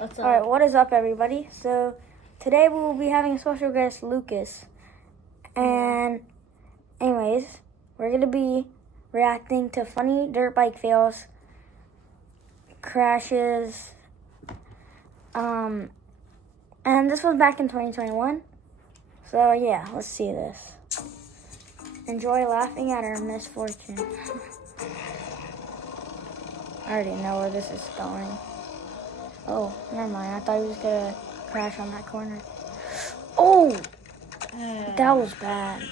What's up? All right, what is up, everybody? So today we will be having a special guest, Lucas. And anyways, we're going to be reacting to funny dirt bike fails, crashes. And this was back in 2021. So yeah, let's see this. Enjoy laughing at our misfortune. I already know where this is going. Oh, never mind. I thought he was gonna crash on that corner. Oh, that was bad.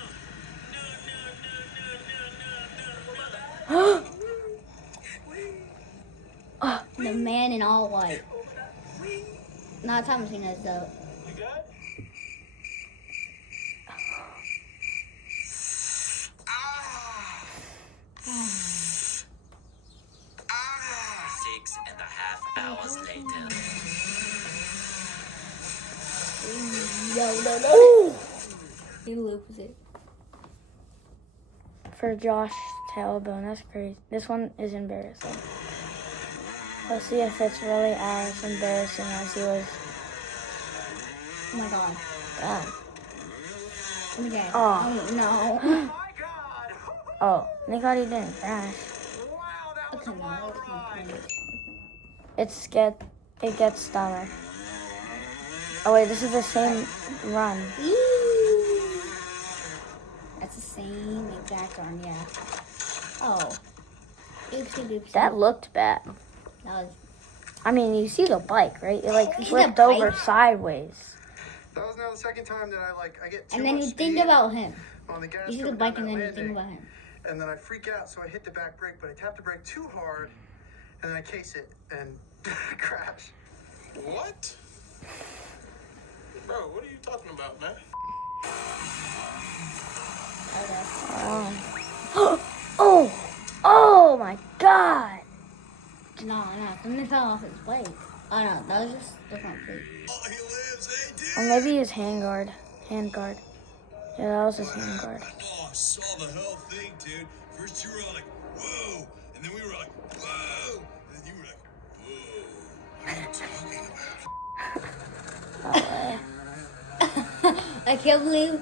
The man in all white. Not Thomas Martinez though. Six and a half hours later. No. He loops it. For Josh tailbone, that's crazy. This one is embarrassing. Let's see if it's really as embarrassing as he was. Oh my god. Bad. Okay. Oh. No. Oh, thank God he didn't crash. Okay, no. It gets dumber. Oh wait, this is the same run. That's the same exact run, yeah. Oh. Oopsie doopsie. That looked bad. That was. I mean, you see the bike, right? It like You see flipped the over bike? sideways. That was now the second time that I get too And then much you think speed about him. on the gas You see the coming bike down and then that you think landing, about him. and then I freak out, so I hit the back brake, but I tap the brake too hard, and then I case it and crash. What? Bro, what are you talking about, man? Oh my God! No, something fell off his bike. Oh no, that was just different feet. Oh, he lives, hey, dude. Or maybe his handguard. Yeah, that was his handguard. Oh, I saw the whole thing, dude. First you were all like, whoa. And then we were like, whoa. And then you were like, whoa. What are you talking about? I can't believe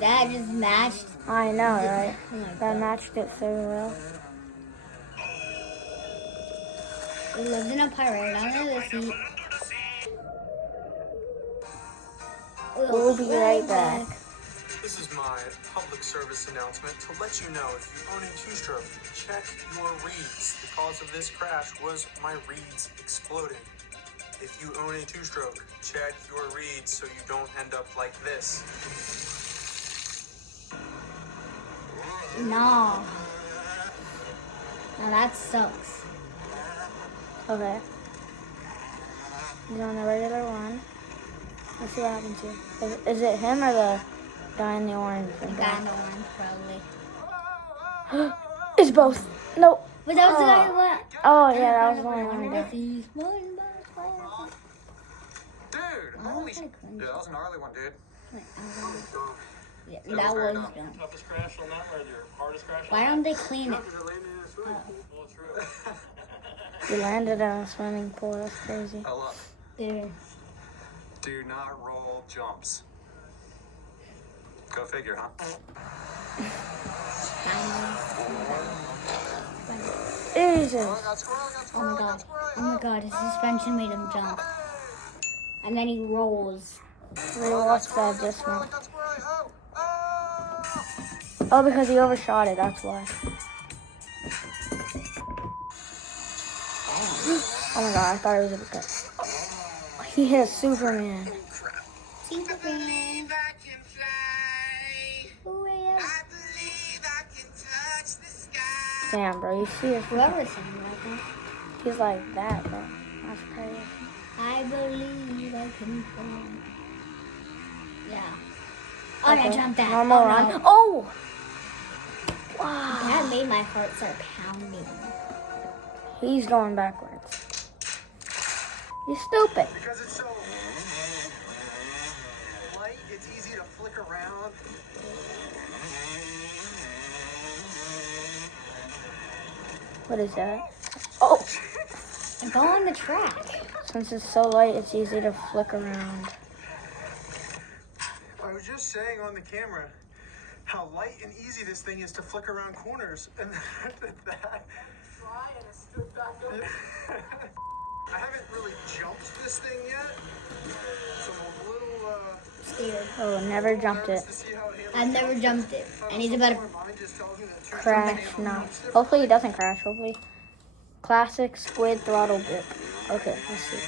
that just matched. I know, right? Oh my That god. matched it so well. He lives in a pirate under the sea. We'll be right back. This is my public service announcement to let you know if you own a two-stroke, check your reeds. The cause of this crash was my reeds exploding. If you own a two-stroke, check your reeds so you don't end up like this. No. Now that sucks. Okay. He's on the regular one. Let's see what happens here. Is it him or the guy in the orange? The guy in the orange, probably. It's both. No. But that was the guy who went. Oh yeah, that was the only one. Under There. the sea. Dude, holy sh- Yeah, that was a gnarly one, dude. Yeah, that was dumb. Toughest crash on that or your hardest crash? Why don't they clean it? Well, true. He landed in a swimming pool. That's crazy. Hello. Dude. Do not roll jumps. Go figure, huh? Jesus. Oh my god. Oh my god, his suspension made him jump. And then he rolls. Rewatch the adjustment. Oh, because he overshot it. That's why. Oh my god, I thought it was a bit good. He hit a Superman. Superman. Damn, bro, you see it? Whoever's singing that. He's like that, bro. That's crazy. I believe I can fly. Yeah. Oh, I jumped that. Normal Oh, run. no. Oh! Wow. That made my heart start pounding. He's going backwards. He's stupid. Because it's so light, it's easy to flick around. What is that? Oh! Go on the track. Since it's so light, it's easy to flick around. I was just saying on the camera how light and easy this thing is to flick around corners, and that. I haven't really jumped this thing yet, so I'm a little Scared. Oh, never jumped it. to see how it handles. I've never jumped it, and he's about to. Mine just tells me that two Crash, no. Hopefully it doesn't crash, hopefully. Classic squid throttle grip. Okay, let's see.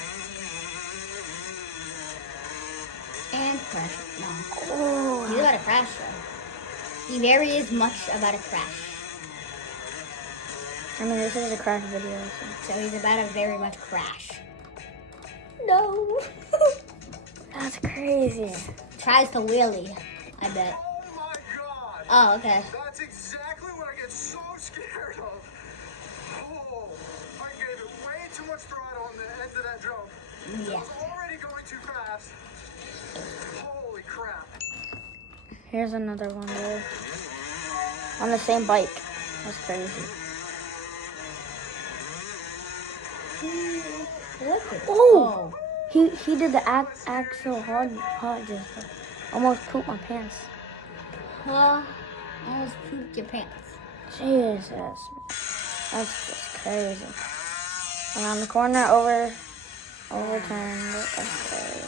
And crash. No. Oh, He's about to crash though. He very is much about to crash. I mean, this is a crash video, so. So he's about to very much crash. No. That's crazy. Tries to wheelie, I bet. Oh my god! Oh, okay. That's exactly what I get so scared of. Oh, I gave it way too much throttle on the end of that jump. Yeah. It was already going too fast. Holy crap. Here's another one, dude. On the same bike. That's crazy. Look at Oh! He did the actual hard just almost pooped my pants. Almost pooped your pants. Jesus. That's just crazy. Around the corner, overturned. Okay.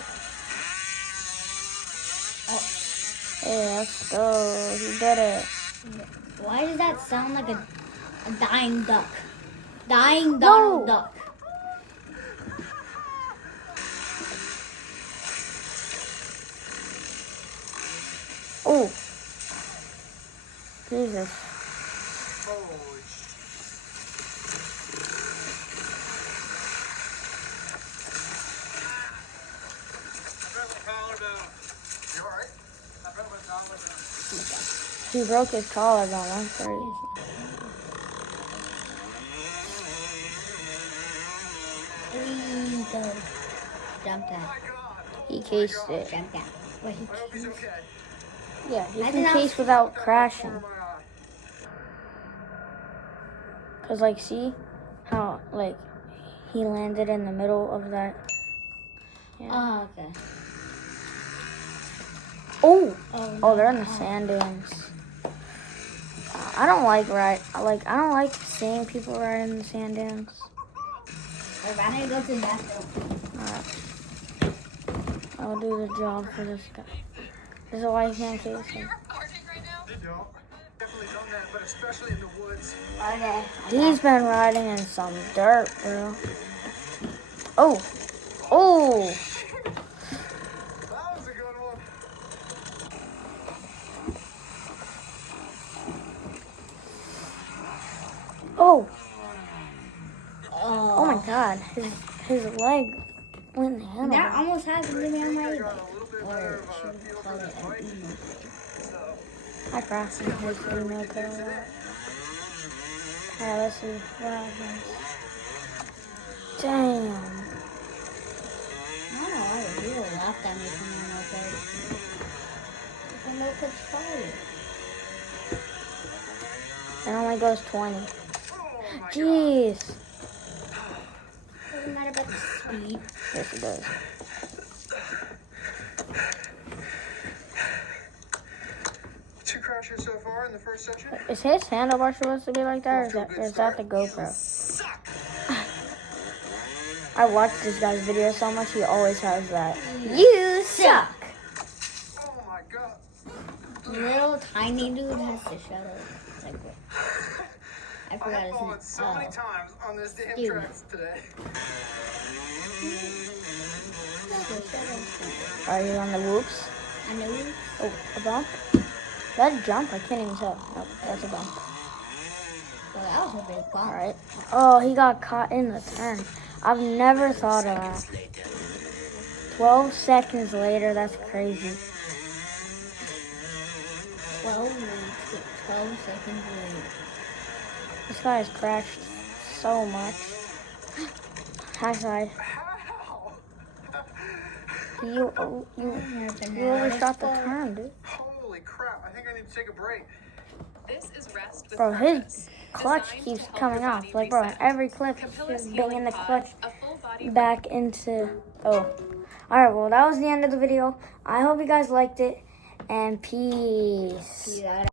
Hey, let's go. He did it. Why does that sound like a dying duck? Dying Whoa. duck. Oh. Jesus. Holy You alright? He broke his collarbone. That's crazy. Go. Jump down. He cased it. Jump down. Wait, I hope he's okay. Yeah, he I can did case not- without crashing. Oh my eye. Cause like, see how like he landed in the middle of that. Yeah. Oh, okay. Oh, Oh, they're in the sand dunes. I don't like I don't like seeing people ride in the sand dunes. Wait, I need to go to the bathroom. Alright. I'll do the job for this guy. This is why you can't case him. They don't. Definitely done that, but especially in the woods. Okay. He's been riding in some dirt, bro. Oh. Oh. That was a good one. Oh. Oh, Oh my god. His leg went in the handle. that almost happened to me on my I way. got a little bit better Or of a should we feel call for it this an bike. emo? So, I crossed his email code. Alright, let's see what happens. Damn. I don't know why the people laughed at me from the military. The military's fire. It only goes 20. oh my god. Jeez. Doesn't matter about the speed. Yes, it does. Two crashes so far in the first section. Is his handlebar supposed to be like that, or is that the GoPro? Suck. I watch this guy's video so much, he always has that. You suck! Oh my god. Little tiny dude has to shut up. Like what? I I forgot have his fallen name. so many times on this damn Dude. tracks today. Are you on the whoops? I know. Oh, a bump? That jump? I can't even tell. Nope, that's a bump. Well, that was a big bump. Alright. Oh, he got caught in the turn. I've never thought of that. 12 seconds later, that's crazy. 12 minutes, 12 seconds later. This guy has crashed so much. High side. How? You overshot the turn, dude. Holy crap. I think I need to take a break. This is rest with Bro, his purpose. clutch Designed keeps to help coming your off. body Like, bro, reset. every clip, he's Capilla's just banging Healing the Pod, clutch. a full-body back into. Oh, all right. Well, that was the end of the video. I hope you guys liked it, and peace. See you later.